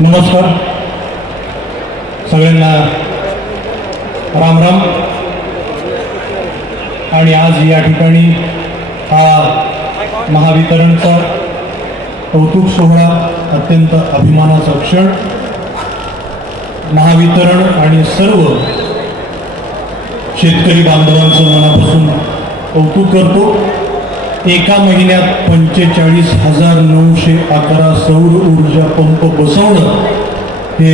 नमस्कार सगळ्यांना, राम राम. आणि आज या ठिकाणी हा महावितरणचा कौतुक सोहळा, अत्यंत अभिमानाचा क्षण. महावितरण आणि सर्व शेतकरी बांधवांचं मनापासून कौतुक करतो. एका महिन्यात 45,911 सौर ऊर्जा पंप बसवणं हे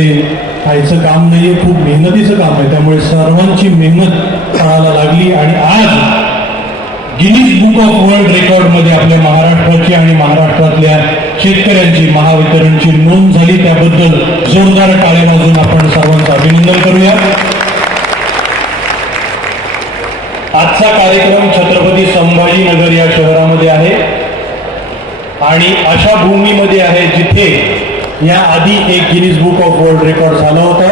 खायचं काम नाही आहे, खूप मेहनतीचं काम आहे. त्यामुळे सर्वांची मेहनत करायला लागली आणि आज गिनीज बुक ऑफ वर्ल्ड रेकॉर्डमध्ये आपल्या महाराष्ट्राची आणि महाराष्ट्रातल्या शेतकऱ्यांची, महावितरणची नोंद झाली. त्याबद्दल जोरदार टाळ्या वाजवून आपण सर्वांचं अभिनंदन करूया. आजचा कार्यक्रम छत्रपती संभाजीनगर या शहरामध्ये आहे आणि अशा भूमीमध्ये आहे जिथे या आधी एक Guinness book of world record झाला होता.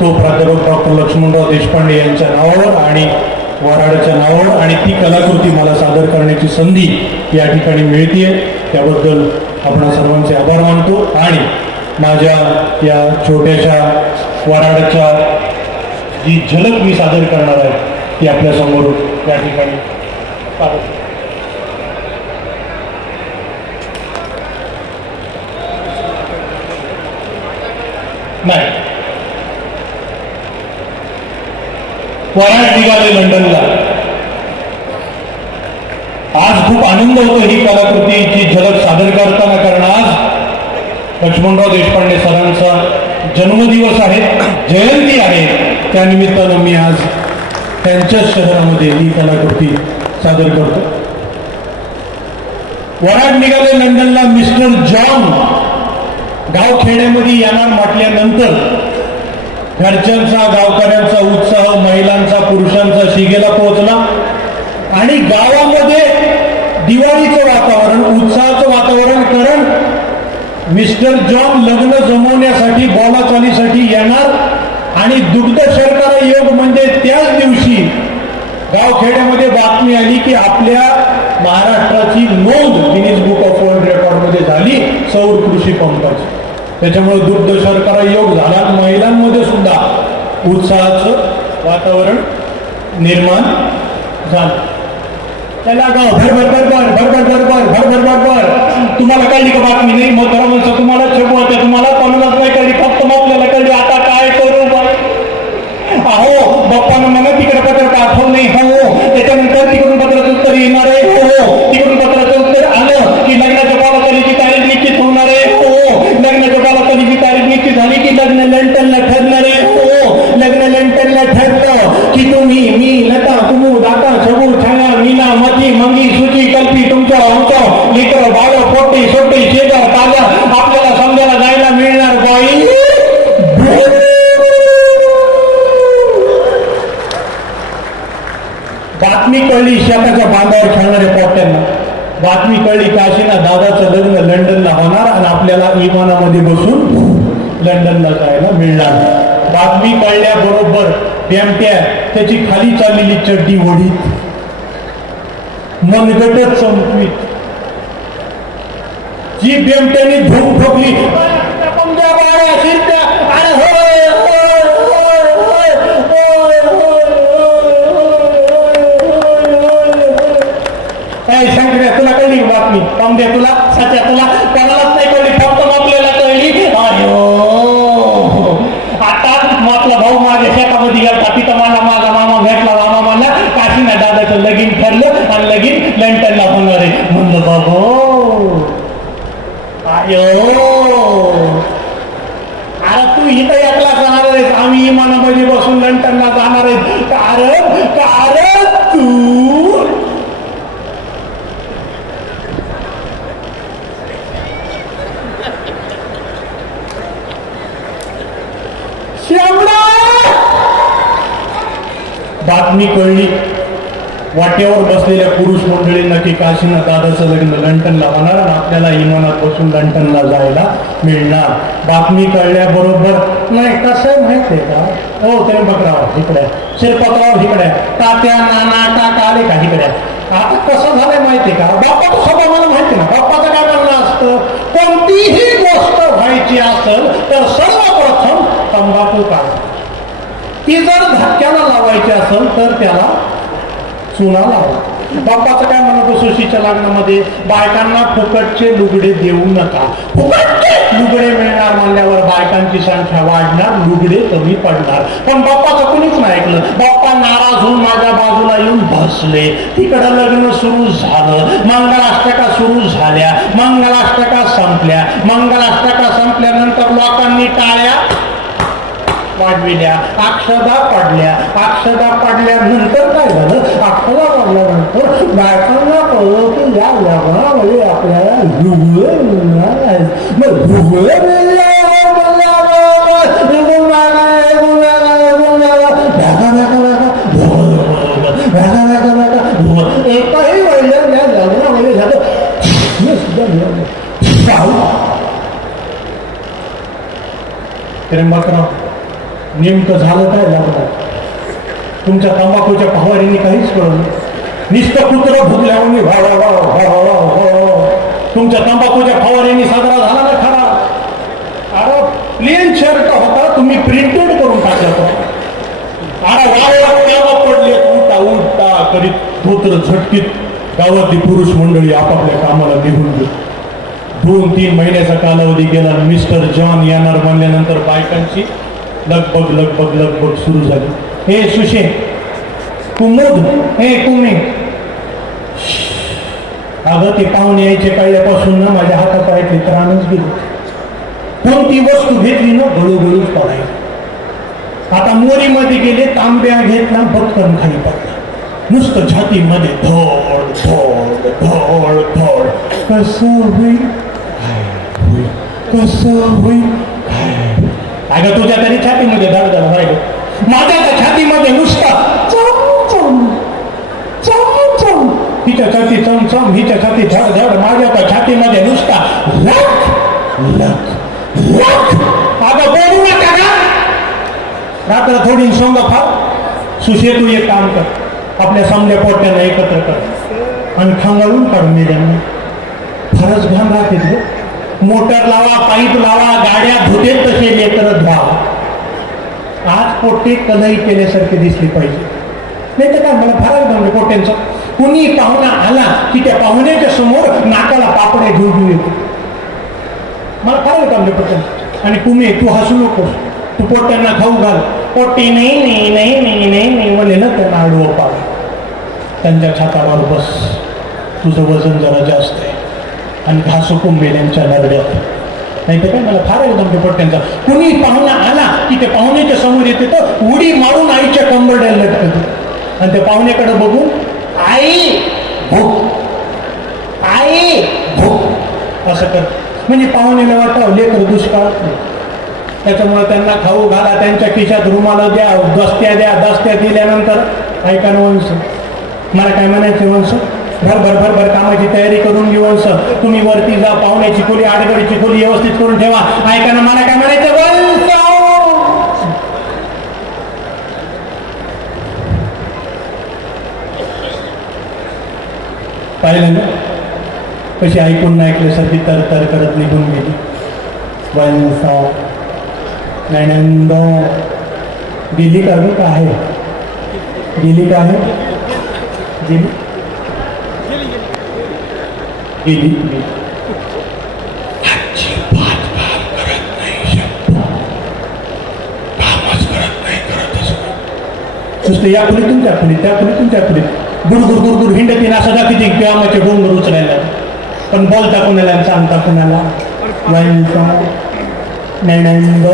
तो प्राध्यापक डॉक्टर लक्ष्मणराव देशपांडे यांच्या नावावर आणि वराडच्या नावावर, आणि ती कलाकृती मला सादर करण्याची संधी या ठिकाणी मिळतीये. त्याबद्दल आपण सर्वांचे आभार मानतो. आणि माझ्या या छोट्याशा वराडच्या जी झलक मी सादर करणार आहे ती आपल्या समोर या ठिकाणी नाही. वराड निघाले लंडनला. आज खूप आनंद होतो ही कलाकृतीची झलक सादर करताना, कारण आज लक्ष्मणराव देशपांडे सरांचा जन्मदिवस आहे, जयंती आहे. त्यानिमित्तानं मी आज त्यांच्याच शहरामध्ये ही कलाकृती सादर करतो. वराड निघाले लंडनला. मिस्टर जॉन गावखेड्यामध्ये येणार म्हटल्यानंतर घरच्यांचा, गावकऱ्यांचा उत्साह, महिलांचा, पुरुषांचा शिगेला पोहोचला आणि गावामध्ये दिवाळीचं वातावरण, उत्साहाचं वातावरण. कारण मिस्टर जॉन लग्न जमवण्यासाठी, बोलाचालीसाठी येणार आणि दुग्ध शर्करा योग म्हणजे त्याच दिवशी गावखेड्यामध्ये बातमी आली की आपल्या महाराष्ट्राची नोंद गिनीज बुक ऑफ वर्ल्ड रेकॉर्डमध्ये झाली सौर कृषी पंपाची. त्याच्यामुळे दुग्ध शर्करा योग झाला. महिलांमध्ये सुद्धा उत्साहाचं वातावरण निर्माण झालं. त्याला गाव भरभर भरभर भरभर भरभर भरभर भरभर. तुम्हाला कळली का बातमी? नाही. मग धर्मांचं तुम्हाला छेपवते, तुम्हाला कोणालाच नाही कळली, फक्त आपल्याला कळली. आता काय करू? अहो बाप्पानं मला तिकडे पत्र पाठवलं नाही. हो, त्याच्यानंतर तिकडून पत्राचं उत्तर येणार आहे. हो, तिकडून पत्राचं उत्तर आलं की लग्नाच्या बालाचालीची तारीख निश्चित होणार आहे. हो, लग्नाच्या बालाचालीची तारीख निश्चित झाली की लग्न लंडनला ठरणार आहे. हो, लग्न लंडनला ठरतं की तुम्ही, मी, लता, कुमू, दाता, सबू, छाया, मीना, मती, मंगी, सुची, कल्पी, तुमच्या आमचं लेकर, बाळ, पोटे, सोटे, शेजार, ताजा आपल्याला समजायला जायला मिळणार. बाई बातमी कळली शेताच्या बांधावर खेळणाऱ्या पोट्यांना. बातमी कळली काशीना दादाचं लग्न लंडनला होणार आणि आपल्याला विमानामध्ये बसून लंडनला जायला मिळणार. बातमी कळल्याबरोबर बेमट्या त्याची खाली चाललेली चड्डी ओढीत, मनगटच संपवीत, जी बेमट्याने धूम ठोकली. तुला कळली बातमी? पामद्या तुला, सच्या तुला, कोणालाच नाही कळली, फक्त आपल्याला कळली. अयो, आता आपला भाऊ माझ्या शेतामध्ये गेला, तिथं मला माझा मामा भेटला. मामा म्हणला काशीना दादाचं लगीन ठरलं आणि लगीन लंडनला होणार आहे. म्हणलं बाबो, अयो, अरे तू इथं एकला जाणार आहेस, आम्ही विमानामध्ये बसून लंडनला जाणार आहेत. कारण तू बातमी कळली वाट्यावर बसलेल्या पुरुष मंडळींना की काशीनाथ दादाचं लग्न लंडनला होणार आणि आपल्याला विमानात बसून लंडनला जायला मिळणार. बातमी कळल्याबरोबर नाही कसं माहितीये का, हो त्र्यंबकराव इकडे, शिरपतराव इकडे, तात्या नाना काका आले का इकडे, आता कसं झालंय माहितीये का, बाप्पाचं स्वभाव मला माहिती ना. बाप्पाचं काय म्हणणं असतं, कोणतीही गोष्ट व्हायची असेल तर सर्वप्रथम तंबाखू काढ. ती जर धक्क्याला लावायची असेल तर त्याला चुना लावा. बाप्पाचं काय म्हणतो सुशीच्या लग्नामध्ये, बायकांना फुकटचे लुगडे देऊ नका. फुकटचे लुगडे मिळणार म्हणल्यावर बायकांची संख्या वाढणार, लुगडे कमी पडणार. पण बाप्पाचं कुणीच नाही ऐकलं. बाप्पा नाराज होऊन माझ्या बाजूला येऊन बसले. तिकडं लग्न सुरू झालं, मंगलाष्टका सुरू झाल्या, मंगलाष्टका संपल्या. मंगलाष्टका संपल्यानंतर लोकांनी टाळ्या वाढविल्या, अक्षदा पडल्या. अक्षदा पडल्यानंतर काय झालं, अक्षदा पडल्यानंतर बायकांना कळलं की या लग्नामध्ये आपल्याला लुगडे मिळणार आहेत. मग लुगडे एकाही महिला या लग्नामध्ये झालं त्र्यंबकराव, नेमकं झालं काय लग्नात? तुमच्या तंबाखूच्या पहावारीने काहीच कळलं. नुसतं कुत्र भुकल्यावर तुमच्या तंबाखूच्या फवारीने साजरा झाला ना खरा. अरे प्लेन शर्ट होता, तुम्ही प्रिंटेड करून टाकला होता. अरे वाळवा पडले, उठा उठता करीत धोत्र झटकीत गावातली पुरुष मंडळी आपापल्या कामाला निघून गेली. 2-3 महिन्याचा कालावधी गेला. मिस्टर जॉन येणार म्हणल्यानंतर बायकांची लगबग लगबग लगबग सुरू झाली. हे सुशे, कुमुद, हे कुमे, अगं ते पाहुणे यायचे कळल्यापासून ना माझ्या हातापायातले त्राणच गेले. कोणती वस्तू घेतली ना गळूगळूच पडायची. आता मोरीमध्ये गेले, तांब्या घेतला, बटकन खाली पडला. नुसतं छातीमध्ये धोड धोड धोड धोड. कसं होईल कसं होईल. अगं तुझ्या तरी छातीमध्ये धडधड व्हायला, माझ्या त्या छातीमध्ये नुसता चम चम चम. हिच्या छाती चमचम, हिच्या छाती धडधड, माझ्या त्या छातीमध्ये नुसता लख लख लख. अगं बोलू नका ना. रात्र थोडी सोंग फार. सुशे तू एक काम कर, आपल्या समल्या पोट्यांना एकत्र कर आणि खांगाळून काढून दे त्यांना. फारच घाण राहते. मोटर लावा, पाईप लावा, गाड्या धुतेत तसे लेकर धुवा. आज पोटे कलई केल्यासारखे दिसले पाहिजे. नाही तर काय, मला फारच जमले पोट्यांचं. कुणी पाहुणा आला की त्या पाहुण्याच्या समोर नाकाला पापड्या घेऊ घेऊ येतो. मला फारच जमले पोट्यांचं. आणि कुमे तू हसू नकोस, तू पोट्यांना खाऊ घाल. पोटे नाही नाही नाही नाही नाही नाही म्हणले ना त्यांना आडवं पाड. त्यांच्या छातावर बस, तुझं वजन जरा जास्त आहे आणि घासू कुंबेल्यांच्या नरड्यात. नाही तर काय, मला फार एकदम पोट्यांचा. कुणी पाहुणा आला की ते पाहुण्याच्या समोर येते तर उडी मारून आईच्या कंबरड्याला लटकत आणि त्या पाहुण्याकडे बघून आई भूक, आई भूक असं कर. म्हणजे पाहुण्याला वाटावं लेकर दुष्काळात नाही. त्याच्यामुळे त्यांना खाऊ घाला, त्यांच्या खिशात रुमाला द्या, दस्त्या द्या. दस्त्या दिल्यानंतर ऐका ना वंश, मला काय म्हणायचं वंश, भरभर भरभर कामाची तयारी करून घेऊ वंश. तुम्ही वरती जा, पाहुण्याची खोली, आडगडीची खोली व्यवस्थित करून ठेवा. ऐका ना, मला काय म्हणायचं वंश. पाहिलं ना कशी ऐकून नाही ऐकल्यासारखी तर तर करत निघून गेली. वंश नैनंद गेली का ग? काय गेली का आहे? गेली गेली गेली. नुसतं या खोलीतून त्या खोलीत, त्या खोलीतून त्या खोलीत गुरगुर गुरगुर हिंडतीन असं दाखवते किंवा डोंगर उचलायला. पण बोलता कोणाला आणि सांगता कोणाला. नैनंद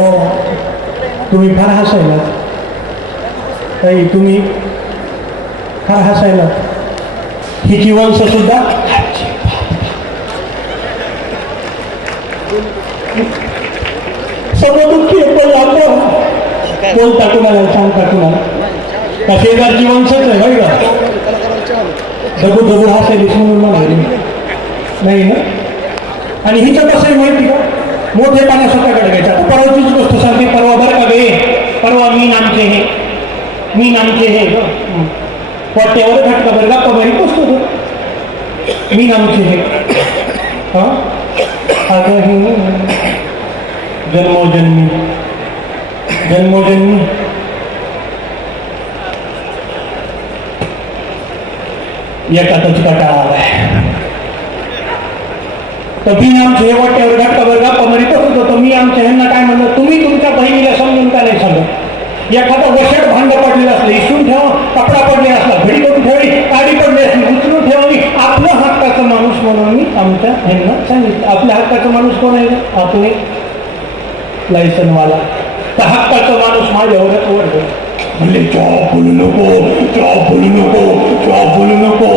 तुम्ही फार हसायला, ताई तुम्ही फार हसायला. हिची वंश सुद्धा समोर बोलता कुणाला सांगता कुणाला. का शेजारची वंशच आहे बघ का. दगू दगू हसायली म्हणून मला नाही ना. आणि हिचं कसं आहे माहिती का, मोठेपणा स्वतःकडे घ्यायचा. परवाचीच गोष्ट सांगते. परवा बरं का गे, परवा मी नामचे हे वाट्यावर घटका बरं गप्पा बरी पोचतो तो मी आमचे हे हा अगं हे जन्मोजन्मी जन्मोजन्मी एकातच कटाळा आलाय तर मी आमच्या हे वाट्यावर घटका बरं गप्पा बरी पोचत होतो मी आमच्या ह्यांना काय म्हणलं तुम्ही तुमच्या बहिणीला समजून का नाही सांगत एखादा वशाट भांड पडलेलं असलं इसून ठेवा कपडा पडलेला असला घडी करून ठेवली काडी पडली असली उचलून ठेवली आपलं हक्काचा माणूस म्हणून मी आमच्या ह्यांना सांगितलं आपल्या हक्काचा माणूस कोण आहे आपण लायसनवाला तर हक्काचा माणूस माझ्यावरच वर म्हणले जॉब बोलू नको जॉब बोलू नको जॉब बोलू नको